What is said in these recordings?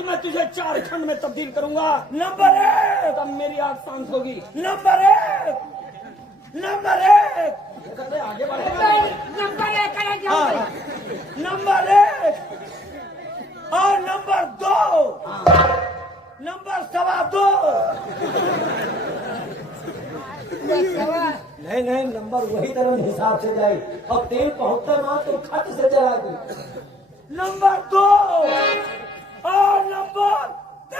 आज मैं तुझे 4 खंड में तब्दील करूंगा। नंबर 1, तब मेरी आग शांत होगी। नंबर 1, आगे बढ़ेगा। नंबर 1 और नंबर 2, नंबर 2.25। नहीं, नंबर वही तरह हिसाब से जाए। अब तेल 75 माह तो खत से चला गई। नंबर 2 और नंबर 3।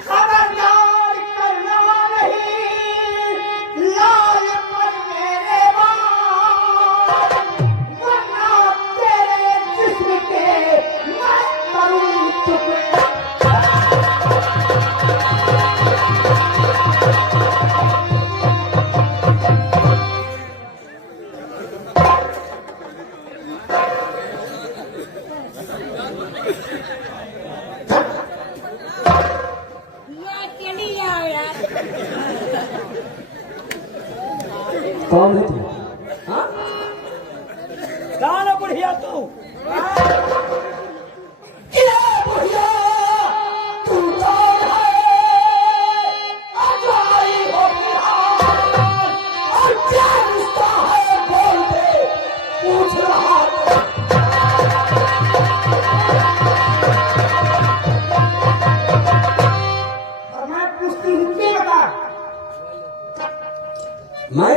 खबरदार करना नहीं लाल पर मेरे बाल, वरना तेरे जिस्म के मैं करूं टुकड़े। कौन है तू? हाँ? कौन है बुढ़िया तू? बुढ़िया तू कौन है? अजाई हो फिलहाल और क्या रिश्ता है बोल दे, पूछ रहा और मैं पूछती हूँ के बता। मैं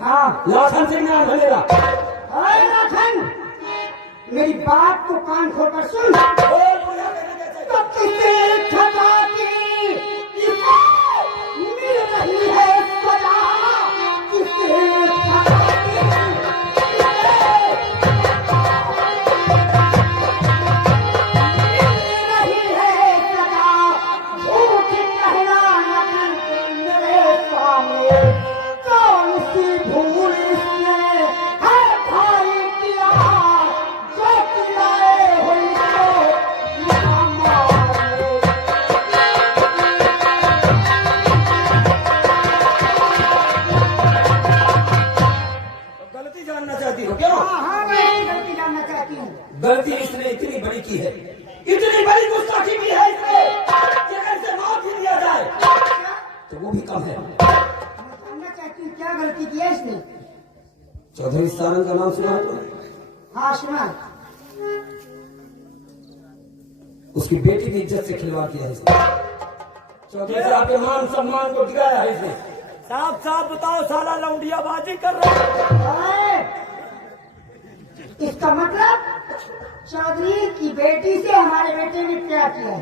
हाँ लाखन सिंह नाम है मेरा। अरे लाखन, मेरी बात को कान खोलकर सुन। तो तुझे खता की मिल रही है सजा, तुझे खता की मिल रही है सजा। झूठ कहना न मेरे सामने, कौन सी भूल इसने है भाई किया, जो पिलाए हुई को यहाँ मारे। गलती जानना चाहती हो क्या? हाँ मैं ये गलती जानना चाहती हूँ। गलती इसने इतनी बड़ी की है, इतनी बड़ी गुस्ताखी की है इसने, कि अगर इसे माफ भी दिया जाए तो वो भी कम है। मैं जानना चाहती हूँ क्या गलती की है इसने। चौधरी सारंग का नाम सुना है तुमने? हाँ सुना। उसकी बेटी की इज्जत से खिलवाड़ किया है इसने। चौधरी साहब के मान सम्मान को गिराया है इसने। साफ साफ बताओ, साला लौंडियाबाजी कर रहा है। इसका मतलब चौधरी की बेटी से हमारे बेटे ने प्यार किया है,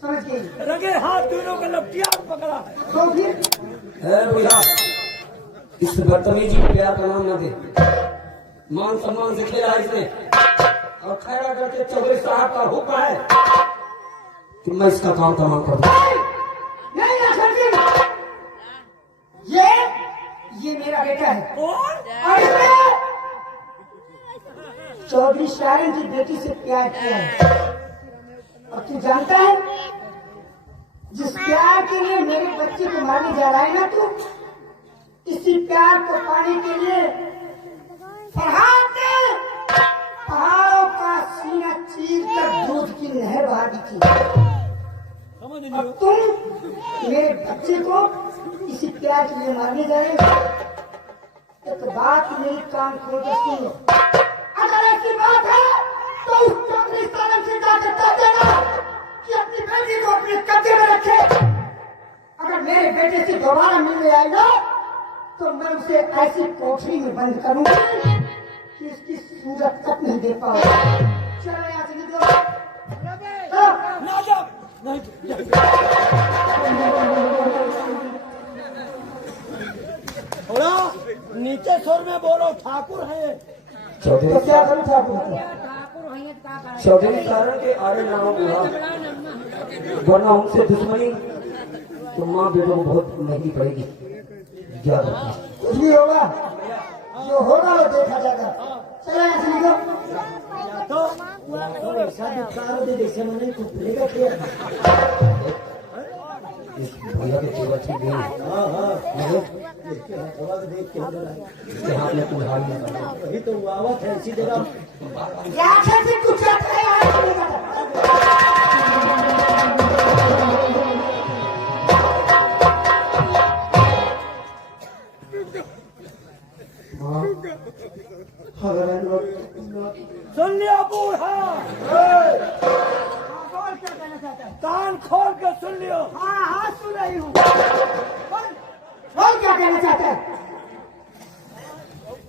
समझ गई? रगे हाथ दोनों का लपटिया पकड़ा है। तो फिर है भैया, इस बदतमीजी को प्यार का नाम न दे। मान सम्मान से खेला है इसने, और खैरा करके चौधरी साहब का हुक्म है कि मैं इसका काम तमाम कर दूं। नहीं लाखन सिंह, ये मेरा बेटा है और इसने चौधरी सारंग की बेटी से प्यार किया है। और तू जानता है, जिस प्यार के लिए मेरे बच्चे को मारने जा रहा है ना तू, इसी प्यार को पाने के लिए फरहाद ने पहाड़ों का सीना चीर कर दूध की नहर बहा दी थी। और तुम मेरे बच्चे को इसी प्यार के लिए मारने जा रहे हो। एक बात मेरी कान खोल कर सुनो, अगर ऐसी बात है तो उस चौधरी सारंग से जाकर कह देना कि अपनी बेटी को अपने कब्जे में रखे। अगर मेरे बेटे से दोबारा मिलने आएगा तो मैं उसे ऐसी कोठरी में बंद करूंगा कि उसकी सूरत तक नहीं देख पाऊंगा। चलो यहाँ से निकलो। थोड़ा नीचे स्वर में बोलो, ठाकुर है। तो क्या करूँ ठाकुर? चौधरी सारंग के आड़े ना हो, वरना उनसे दुश्मनी तो माँ बेटों को बहुत महंगी पड़ेगी। याद रखना। कुछ भी होगा, जो होगा वो देखा जाएगा। चलो यहाँ से निकलो। तो ऐसा दिखा दे जैसे मैंने कुछ लेगा किया। इस भैया के तेवर ठीक नहीं। हाँ, इसके हाथ में कुल्हाड़ी है। वही तो आवत है इसी जगह। क्या से कुछ सुन लिया बूढ़ा, और क्या कहना चाहता है? कान खोल के सुन लियो। हाँ हाँ सुन रही हूँ। और क्या कहना चाहता है?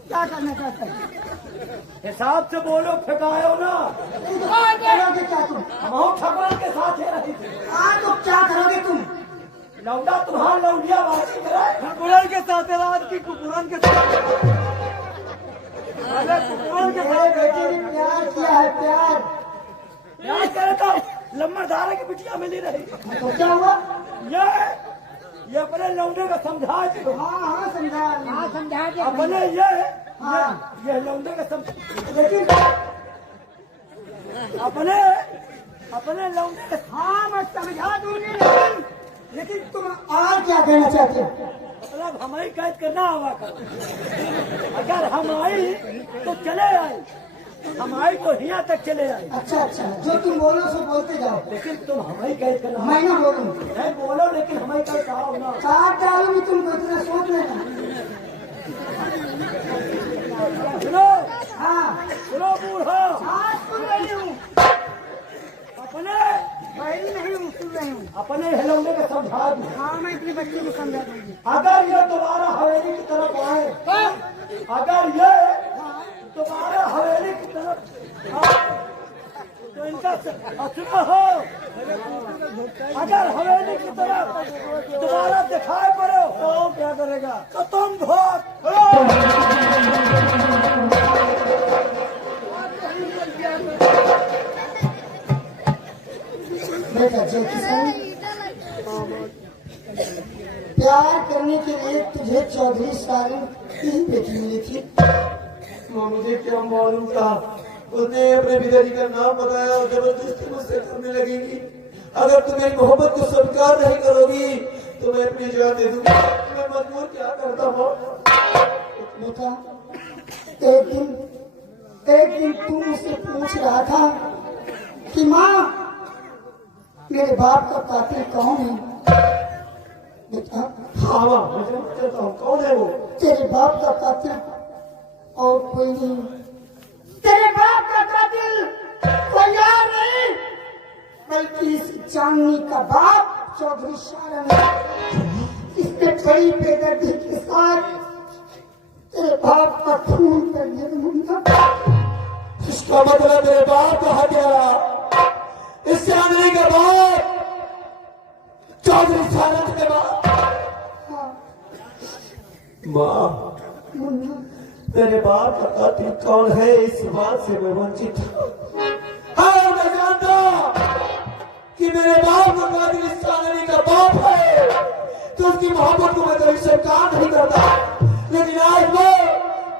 क्या करना चाहता है? हिसाब से बोलो, फेंकायो ना। करोगे क्या तुम? हम ठकुरन के साथ ही रही थी। हाँ तो क्या करोगे तुम? लौंडा तुम्हारा लौंडिया बाजी कराए। ठकुरन के साथ रात की कुकुरन के साथ। अरे कुकुरन के मेरे साथ बेटे ने प्यार किया है, प्यार। क्या करे तो लम्बरदार की बिटिया मिली रही। तो क्या हुआ? ये अपने लौंडे का समझा दो। हाँ हाँ समझा, हाँ समझा के अपने हाँ। ये लौंडे का समझा, लेकिन अपने लौंडे का। हाँ मैं समझा दूंगी, लेकिन तुम और क्या कहना चाहते हो? मतलब हमारी कैद करना हुआ कर। अगर हम आई तो चले आए, हम आई तो यहाँ तक चले आए। अच्छा अच्छा, जो तुम बोलो सो बोलते जाओ, लेकिन तुम हमारी कैद करना। मैं ना बोलूँ। नहीं बोलो, लेकिन हमारी कैद कहो ना। काट डालूंगी तुमको, इतना सोच लेना। सुनो हाँ सुनो बूढ़ा, हाँ सुन रही हूँ, अपने बहरी नहीं हूँ, सुन रही हूँ। अपने लौंडे का समझा दो। हाँ मैं अपने बच्चे को समझा दूंगी। अगर ये दोबारा हवेली की तरफ आए, अगर ये दोबारा हवेली की तरफ आए, तो इनका सुनो हो, अगर हवेली की तरफ दोबारा दिखाई पड़ो तो क्या करेगा? तो तुम भोग। बेटा जय किसान, प्यार करने के लिए तुझे चौधरी सारंग की बेटी मिली थी। मुझे क्या मालूम था, उसने अपने पिताजी का नाम बताया और जबरदस्ती मुझसे करने लगेगी। अगर तुम मेरी मोहब्बत को स्वीकार नहीं करोगी तो मैं अपनी जान दे दूंगी। मैं मजबूर क्या करता हूँ। बेटा एक दिन तू मुझसे पूछ रहा था कि माँ मेरे बाप का कातिल कौन है? बेटा हाँ माँ, मैं जानता हूँ कौन है वो। तेरे बाप का कातिल और कोई नहीं, तेरे बाप का कातिल कोई और नहीं बल्कि इस चांदनी का बाप चौधरी सारंग है। इसने बड़ी बेदर्दी के साथ तेरे बाप का खून कर दिया। इसका मतलब मेरे बाप कहा गया, इस चांदनी के बाप चौधरी सारंग के बाप। माँ, मेरे बाप का कातिल कौन है इस बात से मैं वंचित हूँ। हाँ मैं जानता कि मेरे बाप का कातिल इस चांदनी का बाप है, तो उसकी मोहब्बत को मैं कभी स्वीकार नहीं करता। लेकिन आज वो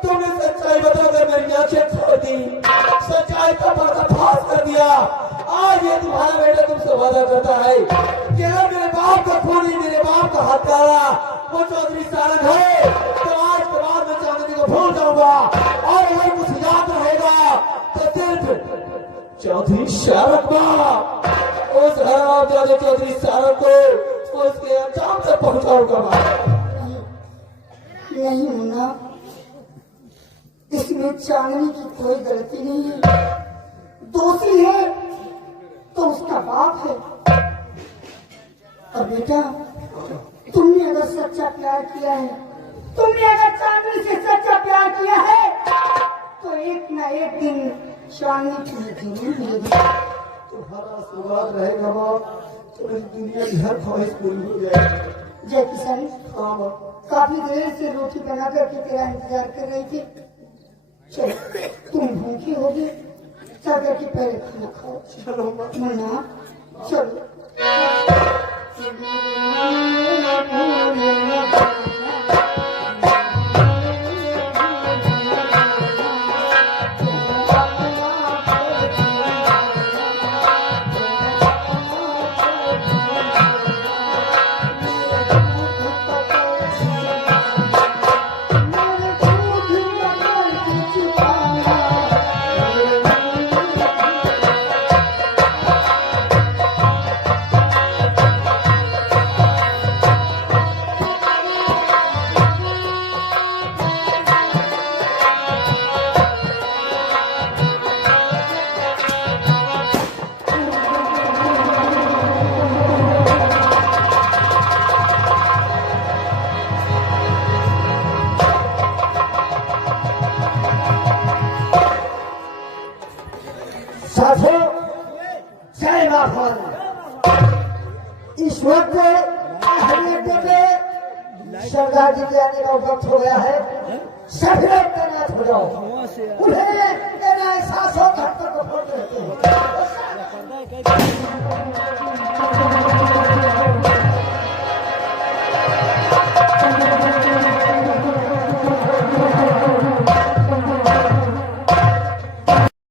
तुमने सच्चाई बताकर मेरी आंखें खोल दी, सच्चाई का पर्दाफाश कर दिया। आज ये तुम्हारा बेटा तुमसे वादा करता है कि अगर मेरे बाप का खूनी, मेरे बाप का हत्यारा वो चौधरी सारंग है तो आज के बाद मैं चांदनी को भूल जाऊंगा और अगर कुछ याद रहेगा तो सिर्फ चौधरी सारंग बाप, उस हरामजादे चौधरी सारंग को उसके अंजाम तक पहुंचाऊंगा। नहीं मुन्ना, इसमें चांदनी की कोई गलती नहीं है। दोषी है तो उसका बाप है। और बेटा तुमने अगर सच्चा प्यार किया है, तुमने अगर चांदनी से सच्चा प्यार किया है तो एक न एक दिन चांदनी तुम्हें जरूर मिलेगी। तुम्हारा आशीर्वाद रहेगा माँ तो मेरी दुनिया की हर ख्वाहिश पूरी हो जाएगी। जय किसान, हाँ माँ। काफी देर से रोटी बना करके तेरा इंतजार कर रही थी। चलो तुम भूखी होगी, चल करके पहले खाना खाओ। चलो माँ। मुन्ना चलो। साथियों, जय मां भवानी। इस वक्त हरियाणा पे सरदार जी के आने का वक्त हो गया है। सभी लोग तैनात हो जाओ। उन्हें तेरा एहसास हो घर तक रहते हैं।